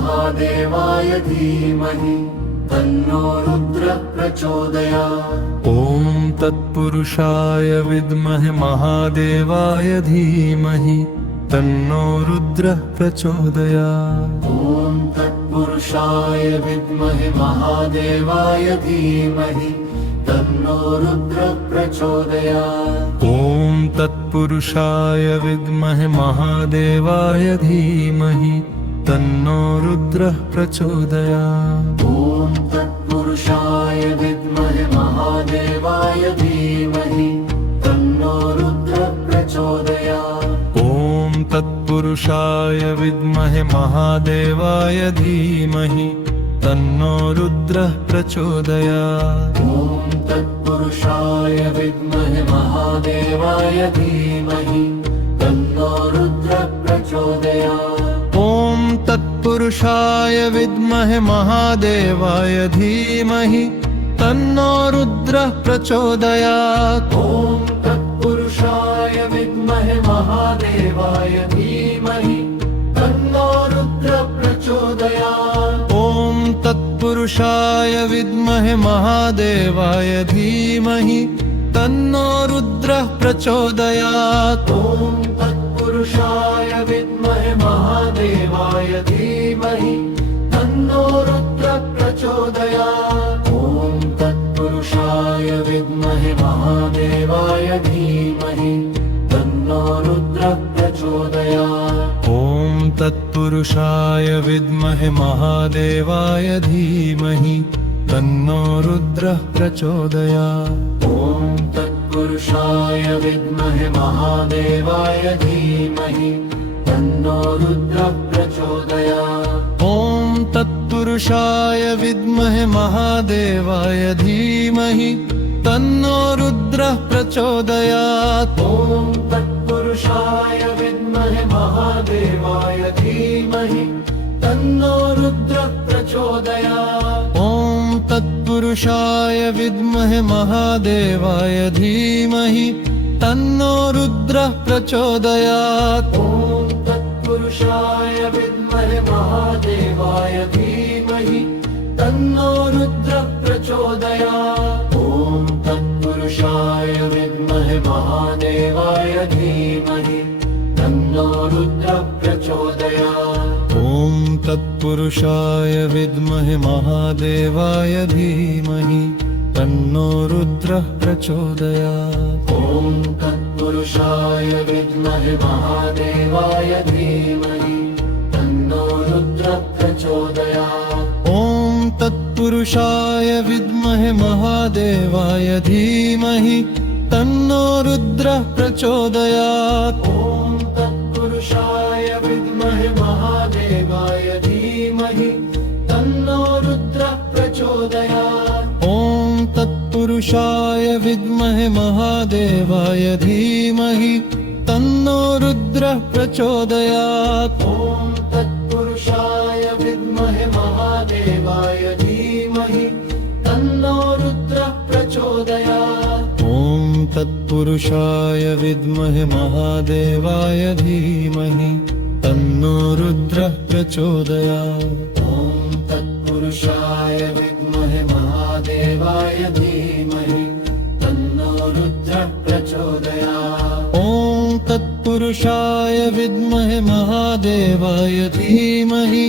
महादेवाय धीमहि तन्नो रुद्रः प्रचोदयात्। ॐ तत्पुरुषाय विद्महे महादेवाय धीमहि तन्नो रुद्रः प्रचोदयात्। ॐ तत्पुरुषाय विद्महे महादेवाय धीमहि तन्नो रुद्रः प्रचोदयात्। ॐ तत्पुरुषाय विद्महे महादेवाय धीमहि तन्नो रुद्रः प्रचोदयात्। ॐ तत्पुरुषाय विद्महे महादेवाय धीमहि तन्नो रुद्रः प्रचोदयात्। ॐ तत्पुरुषाय विद्महे महादेवाय धीमहि तन्नो रुद्रः प्रचोदयात्। ॐ तत्पुरुषाय विद्महे महादेवाय धीमहि तन्नो रुद्रः प्रचोदयात्। ॐ तत्पुरुषाय विद्महे महादेवाय धीमहि तन्नो रुद्रः प्रचोदयात्। ॐ तत्पुरुषाय विद्महे महादेवाय धीमहि तन्नो रुद्रः प्रचोदयात्। ॐ तत्पुरुषाय विद्महे महादेवाय धीमहि तन्नो रुद्रः प्रचोदयात्। ॐ तत्पुरुषाय विद्महे महादेवाय धीमहि तन्नो रुद्रः प्रचोदयात्। ॐ तत्पुरुषाय विद्महे महादेवाय धीमहि तन्नो रुद्रः प्रचोदयात्। ॐ तत्पुरुषाय विद्महे महादेवाय धीमहि तन्नो रुद्रः प्रचोदयात्। ॐ तत्पुरुषाय विद्महे महादेवाय धीमहि तन्नो रुद्रः प्रचोदयात्। ॐ तत्पुरुषाय विद्महे महादेवाय धीमहि तन्नो रुद्रः प्रचोदयात्। ॐ तत्पुरुषाय विद्महे महादेवाय धीमहि तन्नो रुद्रः प्रचोदयात्। ॐ तत्पुरुषाय विद्महे महादेवाय धीमहि तन्नो रुद्रः प्रचोदयात्। ॐ तत्पुरुषाय विद्महे महादेवाय धीमहि तन्नो रुद्रः प्रचोदयात्। ॐ तत्पुरुषाय विद्महे महादेवाय धीमहि तन्नो रुद्रः प्रचोदयात्। ॐ तत्पुरुषाय विद्महे महादेवाय धीमहि तन्नो रुद्रः प्रचोदयात्। ॐ तत्पुरुषाय विद्महे महादेवाय धीमहि तन्नो रुद्रः प्रचोदयात्। ॐ तत्पुरुषाय विद्महे महादेवाय धीमहि तन्नो रुद्रः प्रचोदयात्। ॐ तत्पुरुषाय विद्महे महादेवाय धीमहि तन्नो रुद्रः प्रचोदयात्। ॐ तत्पुरुषाय विद्महे महादेवाय धीमहि तन्नो रुद्रः प्रचोदयात्। ॐ तत्पुरुषाय विद्महे महादेवाय धीमहि तन्नो रुद्रः प्रचोदयात्। ॐ तत्पुरुषाय विद्महे महादेवाय धीमहि तन्नो रुद्रः प्रचोदयात्। ॐ तत्पुरुषाय विद्महे महादेवाय धीमहि तन्नो रुद्रः प्रचोदयात्। ॐ तत्पुरुषाय विद्महे महादेवाय धीमहि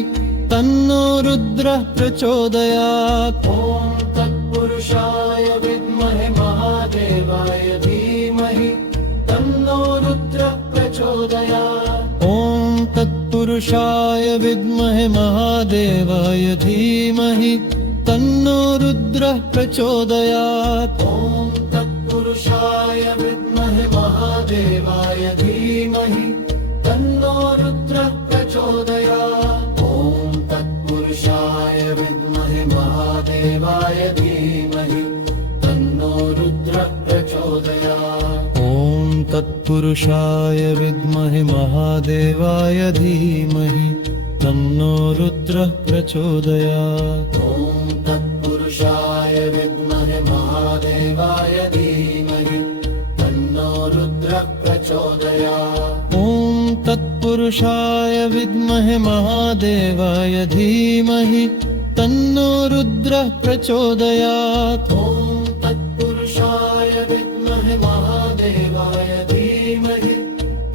तन्नो रुद्रः प्रचोदयात्। ॐ तत्पुरुषाय विद्महे महादेवाय धीमहि तन्नो रुद्रः प्रचोदयात्। ॐ तत्पुरुषाय विद्महे महादेवाय धीमहि तन्नो रुद्रः प्रचोदयात्। ॐ तत्पुरुषाय विद्महे महादेवाय धीमहि तन्नो रुद्रः प्रचोदयात्। ॐ तत्पुरुषाय विद्महे महादेवाय धीमहि तन्नो रुद्रः प्रचोदयात्। ॐ तत्पुरुषाय विद्महे महादेवाय धीमहि तन्नो रुद्रः प्रचोदयात्। ॐ तत्पुरुषाय विद्महे महादेवाय धीमहि तन्नो रुद्रः प्रचोदयात्। ॐ तत्पुरुषाय विद्महे महादेवाय धीमहि तन्नो रुद्रः प्रचोदयात् ॐ तत्पुरुषाय विद्महे महादेवाय धीमहि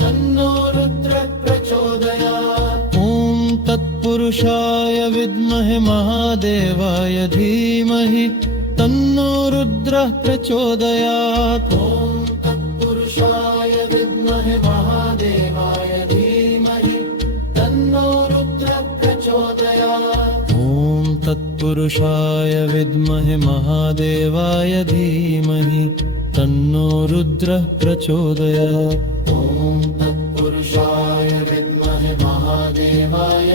तन्नो रुद्रः प्रचोदयात् ॐ तत्पुरुषाय विद्महे महादेवाय धीमहि तन्नो रुद्रः प्रचोदयात् ॐ तत्पुरुषाय विद्महे महादेवाय धीमहि तन्नो रुद्रः प्रचोदयात् ॐ तत्पुरुषाय विद्महे महादेवाय धीमहि तन्नो रुद्रः प्रचोदयात् ॐ तत्पुरुषाय विद्महे महादेवाय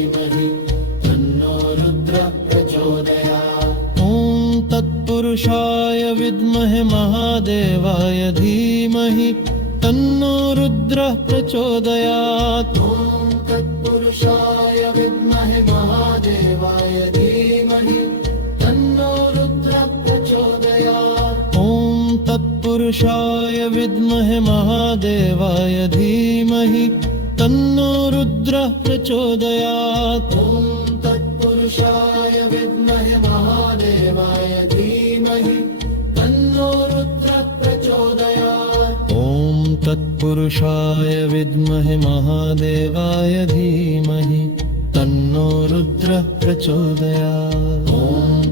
धीमहि तन्नो रुद्रः प्रचोदयात् ॐ तत्पुरुषाय विद्महे महादेवाय धीमहि तन्नो रुद्रः प्रचोदयात् ॐ तत्पुरुषाय विद्महे महादेवाय धीमहि तन्नो रुद्रः प्रचोदयात् ॐ तत्पुरुषाय विद्महे महादेवाय धीमहि तन्नो रुद्रः प्रचोदयात् ॐ तत्पुरुषाय विद्महे महादेवाय धीमहि तन्नो रुद्रः प्रचोदयात् ॐ तत्पुरुषाय विद्महे महादेवाय धीमहि तन्नो रुद्रः प्रचोदयात् ॐ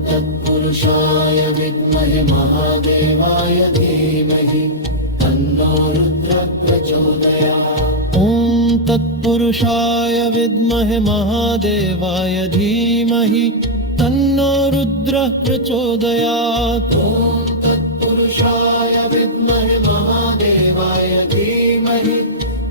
तत्पुरुषाय विद्महे महादेवाय धीमहि तन्नो रुद्रः प्रचोदयात् ॐ तत्पुरुषाय विद्महे महादेवाय धीमहि तन्नो रुद्रः प्रचोदयात् ॐ तत्पुरुषाय विद्महे महादेवाय धीमहि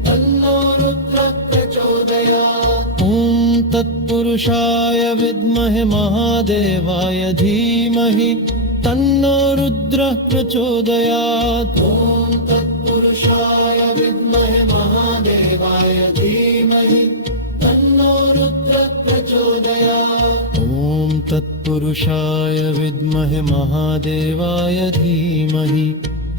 तन्नो रुद्रः प्रचोदयात् ॐ तत्पुरुषाय विद्महे महादेवाय धीमहि तन्नो रुद्रः प्रचोदयात् ॐ तत्पुरुषाय विद्महे महादेवाय धीमहि तन्नो रुद्रः प्रचोदयात् ॐ तत्पुरुषाय विद्महे महादेवाय धीमहि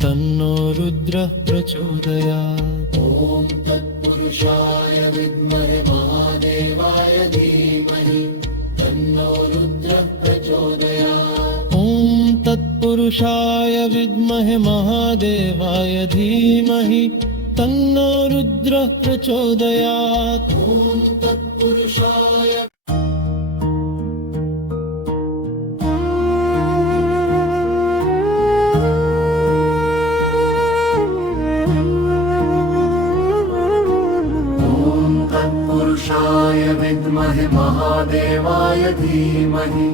तन्नो रुद्रः प्रचोदयात् ॐ तत्पुरुषाय विद्महे महादेवाय धीमहि तन्नो रुद्रः प्रचोदयात् ॐ तत्पुरुषाय विद्महे महादेवाय धीमहि तन्नो रुद्रः प्रचोदयात् ॐ तत्पुरुषाय तत्पुरुषाय विद्महे महादेवाय धीमहि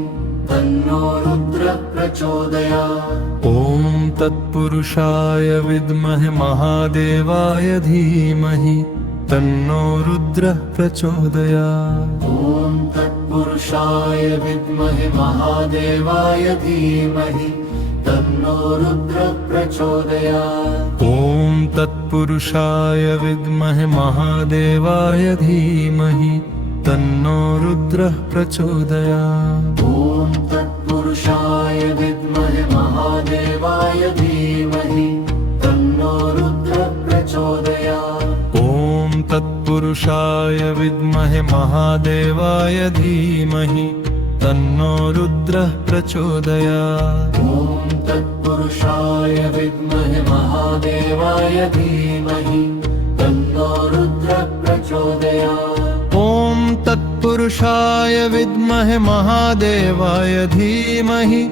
तन्नो रुद्रः प्रचोदयात् ॐ तत्पुरुषाय विद्महे महादेवाय धीमहि तन्नो रुद्रः प्रचोदयात् ॐ तत्पुरुषाय विद्महे महादेवाय धीमहि तन्नो रुद्रः प्रचोदयात् ॐ तत्पुरुषाय विद्महे महादेवाय धीमहि तन्नो रुद्रः प्रचोदयात् ॐ तत्पुरुषाय विद्महे महादेवाय धीमहि तन्नो रुद्रः प्रचोदयात् ॐ तत्पुरुषाय विद्महे महादेवाय धीमहि तन्नो रुद्रः प्रचोदयात् ॐ तत्पुरुषाय विद्महे महादेवाय धीमहि तन्नो रुद्रः प्रचोदयात् ॐ तत्पुरुषाय विद्महे महादेवाय धीमहि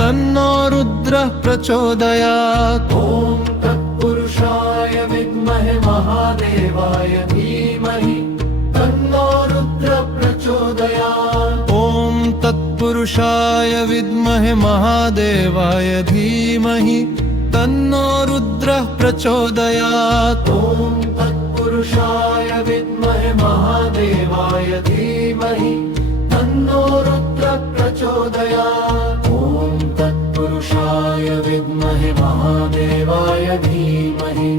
तन्नो रुद्रः प्रचोदयात् ॐ तत्पुरुषाय विद्महे महादेवाय धीमहि तन्नो रुद्रः प्रचोदयात् ॐ तत्पुरुषाय विद्महे महादेवाय धीमहि तन्नो रुद्रः प्रचोदयात् ॐ तत्पुरुषाय विद्महे महादेवाय धीमहि तन्नो रुद्रः प्रचोदयात् ॐ तत्पुरुषाय विद्महे महादेवाय धीमहि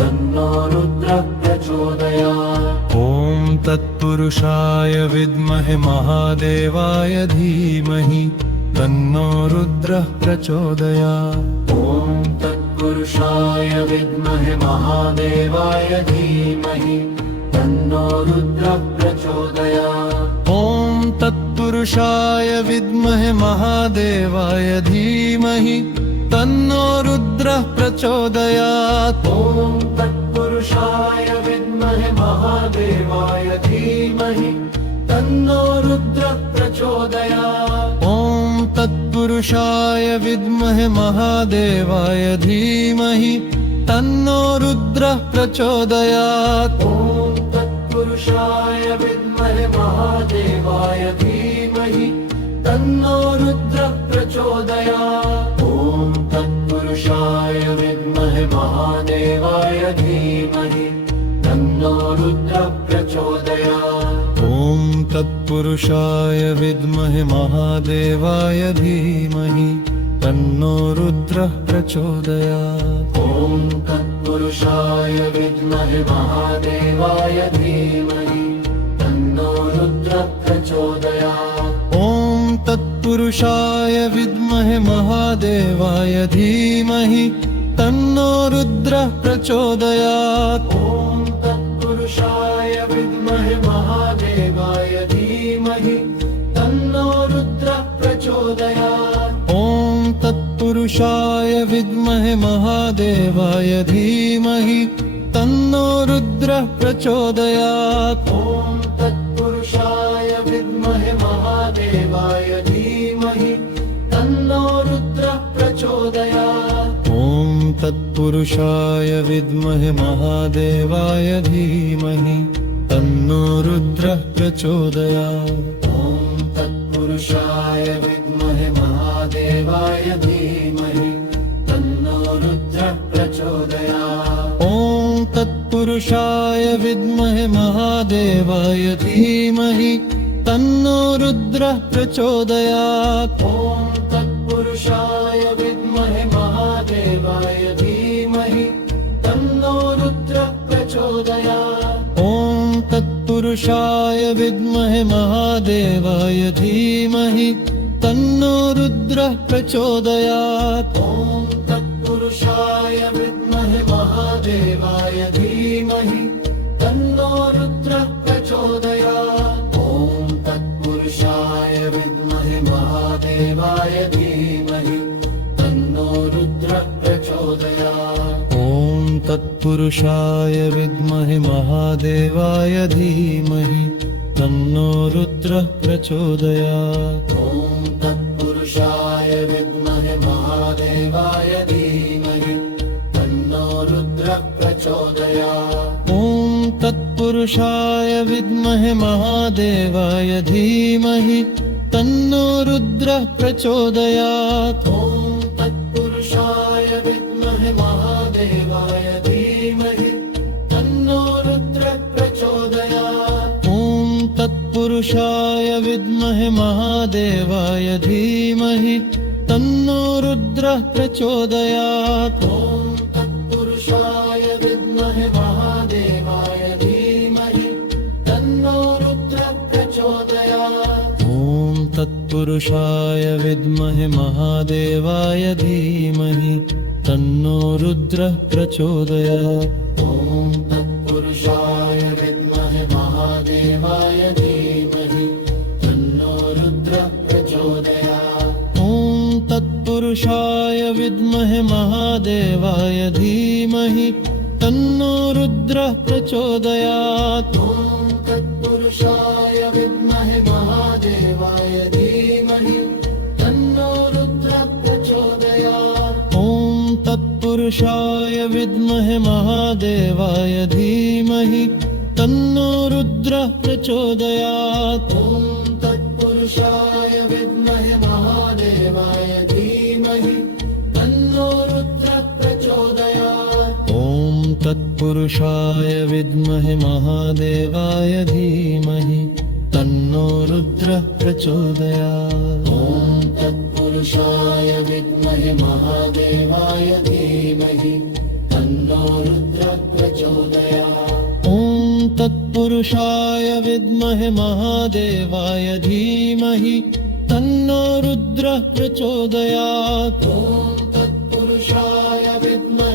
तन्नो रुद्रः प्रचोदयात् ॐ तत्पुरुषाय विद्महे महादेवाय धीमहि तन्नो रुद्रः प्रचोदयात् ॐ तत्पुरुषाय विद्महे महादेवाय धीमहि तन्नो रुद्रः प्रचोदयात्। ॐ तत्पुरुषाय विद्महे महादेवाय धीमहि तन्नो रुद्रः प्रचोदयात्। ॐ तत्पुरुषाय विद्महे महादेवाय धीमहि तन्नो रुद्रः प्रचोदयात्। ॐ तत्पुरुषाय विद्महे महादेवाय धीमहि तन्नो रुद्रः प्रचोदयात्। ॐ तत्पुरुषाय विद्महे महादेवाय धीमहि तन्नो रुद्रः प्रचोदयात्। ॐ तत्पुरुषाय विद्महे महादेवाय धीमहि तन्नो रुद्रः प्रचोदयात्। ॐ तत्पुरुषाय विद्महे महादेवाय धीमहि तन्नो रुद्रः प्रचोदयात्। ॐ तत्पुरुषाय विद्महे महादेवाय धीमहि तन्नो रुद्रः प्रचोदयात्। ॐ तत्पुरुषाय विद्महे महादेवाय धीमहि तन्नो रुद्रः प्रचोदयात्। ॐ तत्पुरुषाय विद्महे महादेवाय धीमहि तन्नो रुद्रः प्रचोदयात्। ॐ तत्पुरुषाय विद्महे महादेवाय धीमहि तन्नो रुद्रः प्रचोदयात्। ॐ तत्पुरुषाय विद्महे महादेवाय धीमहि तन्नो रुद्रः प्रचोदयात्। ॐ तत्पुरुषाय विद्महे महादेवाय धीमहि तन्नो रुद्रः प्रचोदयात्। ॐ तत्पुरुषाय विद्महे महादेवाय धीमहि तन्नो रुद्रः प्रचोदयात्। ॐ तत्पुरुषाय विद्महे महादेवाय धीमहि तन्नो रुद्रः प्रचोदयात्। ॐ तत्पुरुषाय विद्महे महादेवाय धीमहि तन्नो रुद्रः प्रचोदयात्। ॐ तत्पुरुषाय विद्महे महादेवाय धीमहि तन्नो रुद्रः प्रचोदयात्। ॐ तत्पुरुषाय विद्महे महादेवाय धीमहि तन्नो रुद्रः प्रचोदयात्। ॐ तत्पुरुषाय विद्महे महादेवाय धीमहि तन्नो रुद्रः प्रचोदयात्। ॐ तत्पुरुषाय विद्महे महादेवाय धीमहि तन्नो रुद्रः प्रचोदयात्। ॐ तत्पुरुषाय विद्महे महादेवाय धीमहि तन्नो रुद्रः प्रचोदयात्। ॐ तत्पुरुषाय विद्महे महादेवाय धीमहि तन्नो रुद्रः प्रचोदयात्। ॐ तत्पुरुषाय विद्महे महादेवाय धीमहि तन्नो रुद्रः प्रचोदयात्। ॐ तत्पुरुषाय विद्महे महादेवाय धीमहि तन्नो रुद्रः प्रचोदयात्। ॐ तत्पुरुषाय विद्महे महादेवाय धीमहि तन्नो रुद्रः प्रचोदयात्। ॐ तत्पुरुषाय विद्महे महादेवाय धीमहि तन्नो रुद्रः प्रचोदयात्। ॐ तत्पुरुषाय विद्महे महादेवाय धीमहि तन्नो रुद्रः प्रचोदयात्। ॐ तत्पुरुषाय विद्महे महादेवाय धीमहि तन्नो रुद्रः प्रचोदयात्। ॐ तत्पुरुषाय विद्महे महादेवाय धीमहि तन्नो रुद्रः प्रचोदयात्। ॐ तत्पुरुषाय विद्महे महादेवाय धीमहि तन्नो रुद्रः प्रचोदयात्। ॐ तत्पुरुषाय विद्महे महादेवाय धीमहि तन्नो रुद्रः प्रचोदयात्। ॐ तत्पुरुषाय विद्महे महादेवाय धीमहि तन्नो रुद्रः प्रचोदयात्। ॐ तत्पुरुषाय विद्महे महादेवाय धीमहि तन्नो रुद्रः प्रचोदयात्। ॐ तत्पुरुषाय विद्महे महादेवाय धीमहि तन्नो रुद्रः प्रचोदयात्। ॐ तत्पुरुषाय विद्महे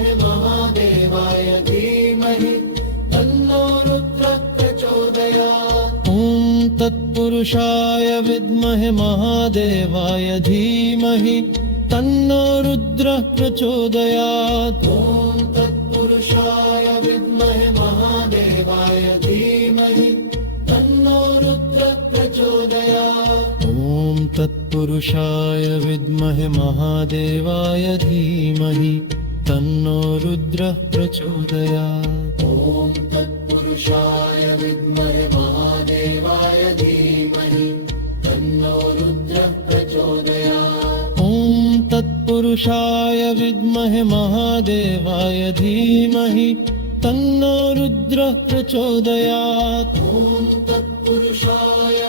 तत्पुरुषाय विद्महे महादेवाय धीमहि तन्नो रुद्रः प्रचोदयात् ॐ तत्पुरुषाय विद्महे महादेवाय धीमहि तन्नो रुद्रः प्रचोदयात् ॐ तत्पुरुषाय विद्महे महादेवाय धीमहि तन्नो रुद्रः प्रचोदयात् ॐ तत्पुरुषाय विद्महे महादेवाय धीमहि तन्नो रुद्रः प्रचोदयात् ॐ तत्पुरुषाय विद्महे महादेवाय धीमहि तन्नो रुद्रः प्रचोदयात् ॐ तत्पुरुषाय